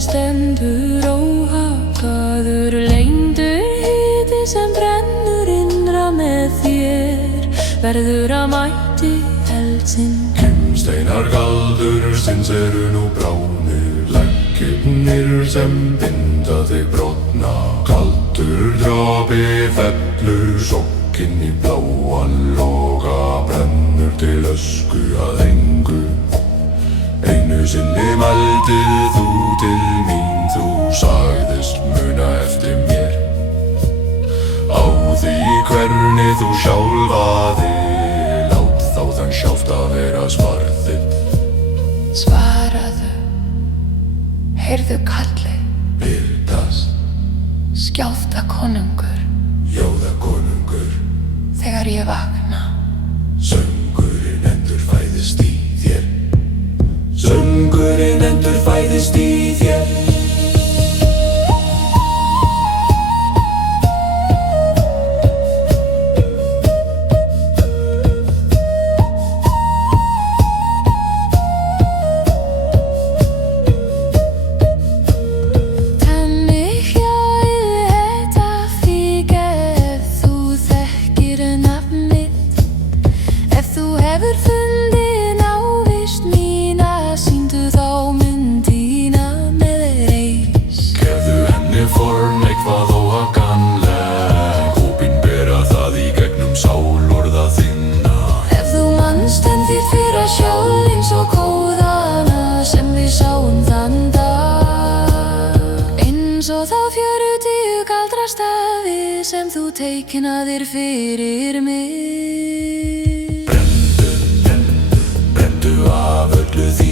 Stendur óhaggaður, leyndur hiti sem brennur innra með þér, verður að mæti eldsinn. Kinnsteinar galdursins eru nú bránir, leggirnir sem binda þig brotna. Kaldur dropi fellur sokkinn í bláan loga, brennur til ösku að engu. Einu sinni mældir þú til mín, þú sagðist muna eftir mér. Á því hvernig þú sjálfaði, lát þá þann sjálft að vera svarðið. Svaraðu, heyrðu kallið, Birtast, skjálfta konungur, jóða konungur. þegar ég vakna. Söngurinn endurfæðist í þér. Söngurinn endurfæðist í þér. Og þá 40 galdrastafi sem þú teiknaðir fyrir mig. Brenndu af öllu því